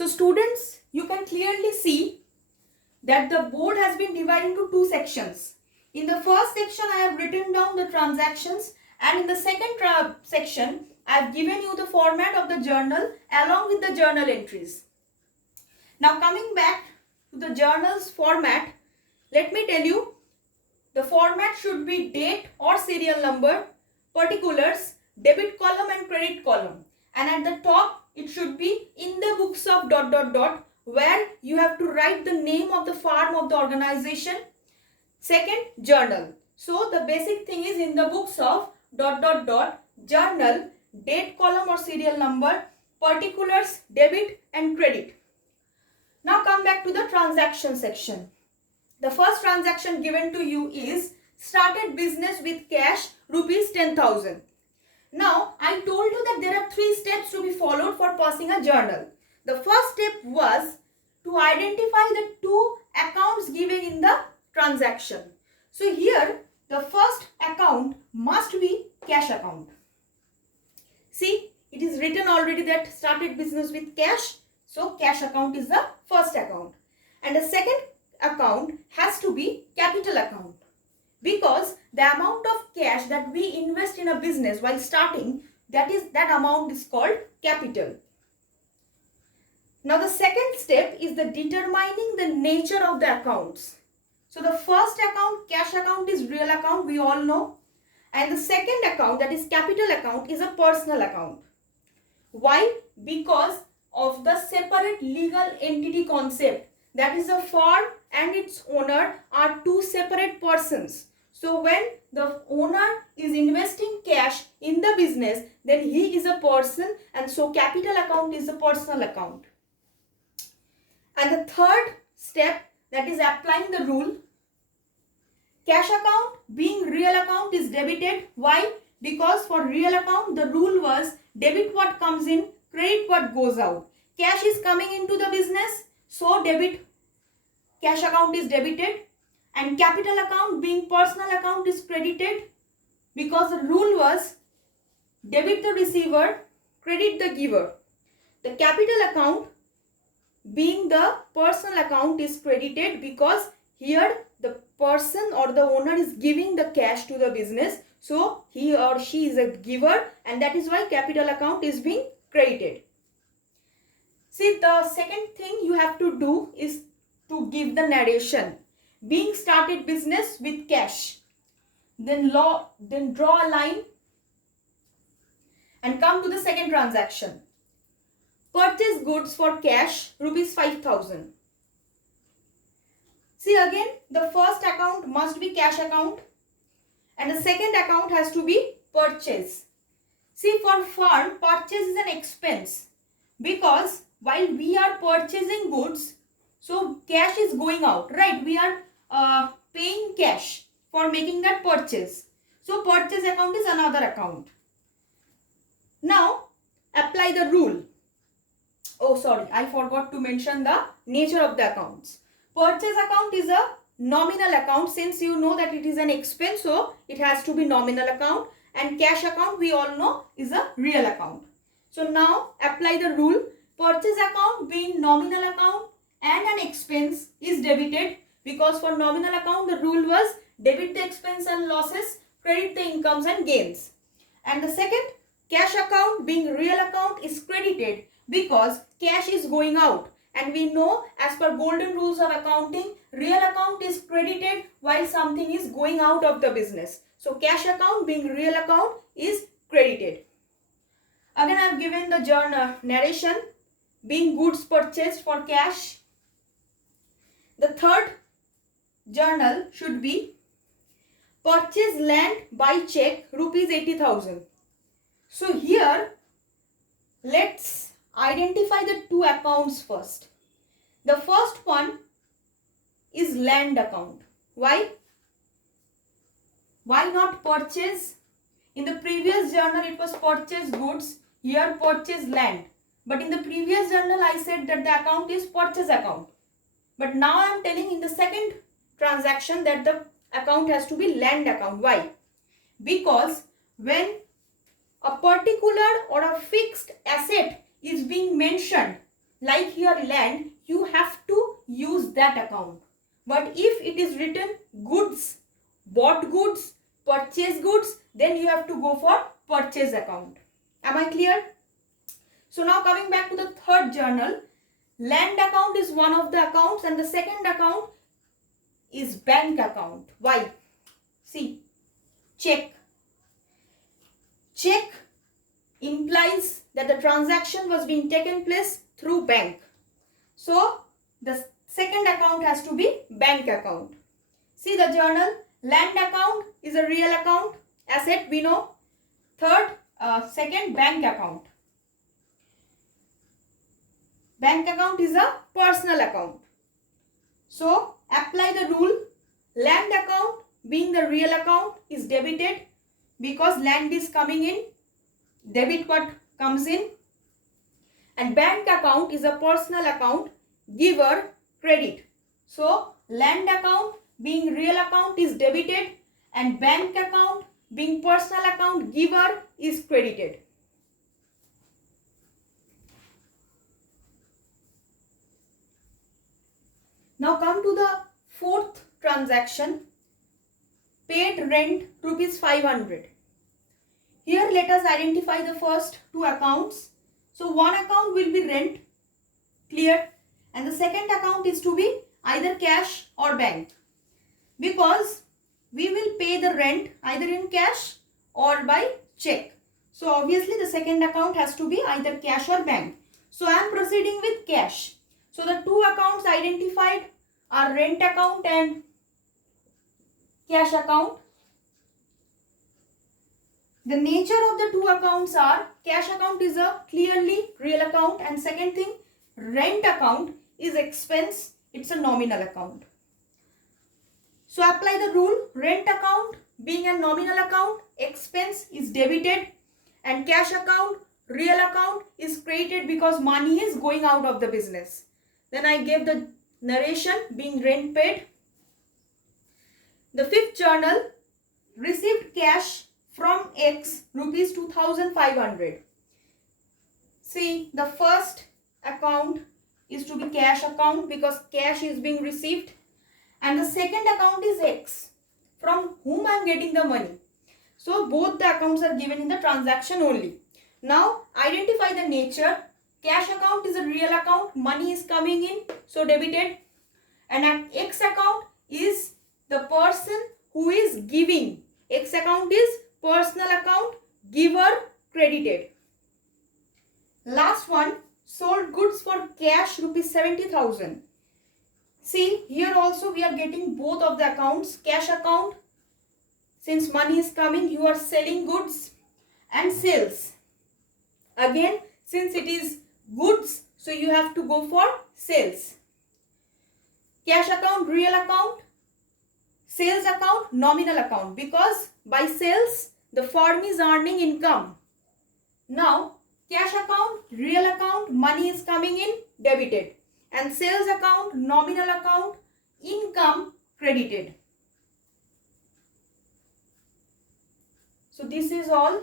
So students, you can clearly see that the board has been divided into two sections. In the first section, I have written down the transactions, and in the second section, I have given you the format of the journal along with the journal entries. Now coming back to the journal's format, let me tell you, the format should be date or serial number, particulars, debit column and credit column. And at the top, it should be in the books of ... where you have to write the name of the firm of the organization. Second, journal. So the basic thing is in the books of ... journal, date column or serial number, particulars, debit and credit. Now come back to the transaction section. The first transaction given to you is started business with cash rupees 10,000. Now I told you that there are 3 steps to be followed for passing a journal. The first step was to identify the 2 accounts given in the transaction. So here the first account must be cash account. See, it is written already that started business with cash. So cash account is the first account. And the second account has to be capital account, because the amount of cash that we invest in a business while starting, that amount is called capital. Now the second step is the determining the nature of the accounts. So the first account, cash account, is real account, we all know, and the second account, that is capital account, is a personal account. Why? Because of the separate legal entity concept, that is a firm and its owner are 2 separate persons. So when the owner is investing cash in the business, then he is a person, and so capital account is a personal account. And the third step, that is applying the rule. Cash account being real account is debited. Why? Because for real account the rule was debit what comes in, credit what goes out. Cash is coming into the business, so cash account is debited, and capital account being personal account is credited, because the rule was debit the receiver, credit the giver. The capital account being the personal account is credited because here the person or the owner is giving the cash to the business, so he or she is a giver, and that is why capital account is being credited. See, the second thing you have to do is to give the narration. Being started business with cash. Then draw a line and come to the second transaction. Purchase goods for cash rupees 5,000. See, again the first account must be cash account and the second account has to be purchase. See, for firm, purchase is an expense, because while we are purchasing goods, so cash is going out, right? We are paying cash for making that purchase. So purchase account is another account. Now apply the rule. Oh sorry, I forgot to mention the nature of the accounts. Purchase account is a nominal account, since you know that it is an expense, so it has to be nominal account, and cash account we all know is a real account. So now apply the rule. Purchase account being nominal account and an expense is debited, because for nominal account the rule was debit the expense and losses, credit the incomes and gains. And the second, cash account being real account is credited because cash is going out, and we know as per golden rules of accounting, real account is credited while something is going out of the business. So cash account being real account is credited. Again I have given the journal narration, being goods purchased for cash. The third journal should be purchase land by check rupees 80,000. So here let's identify the 2 accounts first. The first one is land account. Why? Why not purchase? In the previous journal it was purchase goods, here purchase land. But in the previous journal I said that the account is purchase account. But now I am telling in the second transaction that the account has to be land account. Why? Because when a particular or a fixed asset is being mentioned, like here land, you have to use that account. But if it is written goods, bought goods, purchase goods, then you have to go for purchase account. Am I clear? So now coming back to the third journal, land account is one of the accounts and the second account is bank account. Why? See, check. Check implies that the transaction was being taken place through bank. So the second account has to be bank account. See the journal, land account is a real account, asset we know. Second, bank account. Bank account is a personal account. So apply the rule, land account being the real account is debited because land is coming in, debit what comes in, and bank account is a personal account, giver credit. So land account being real account is debited and bank account being personal account, giver is credited. Now come to the fourth transaction, paid rent rupees 500. Here let us identify the first two accounts. So one account will be rent, clear, and the second account is to be either cash or bank, because we will pay the rent either in cash or by check. So obviously the second account has to be either cash or bank. So I am proceeding with cash. So the two accounts identified are rent account and cash account. The nature of the two accounts are, cash account is a clearly real account, and second thing, rent account is expense, it's a nominal account. So apply the rule, rent account being a nominal account, expense is debited, and cash account, real account is credited because money is going out of the business. Then I gave the narration being rent paid. The fifth journal, received cash from X rupees 2500. See, the first account is to be cash account because cash is being received, and the second account is X from whom I am getting the money. So both the accounts are given in the transaction only. Now identify the nature. Cash account is a real account, money is coming in, so debited, and an X account is the person who is giving. X account is personal account, giver credited. Last one, sold goods for cash rupees 70,000. See, here also we are getting both of the accounts. Cash account, since money is coming, you are selling goods, and sales. Again, since it is goods, so you have to go for sales. Cash account, real account, sales account, nominal account, because by sales the firm is earning income. Now cash account, real account, money is coming in, debited, and sales account, nominal account, income credited. So this is all.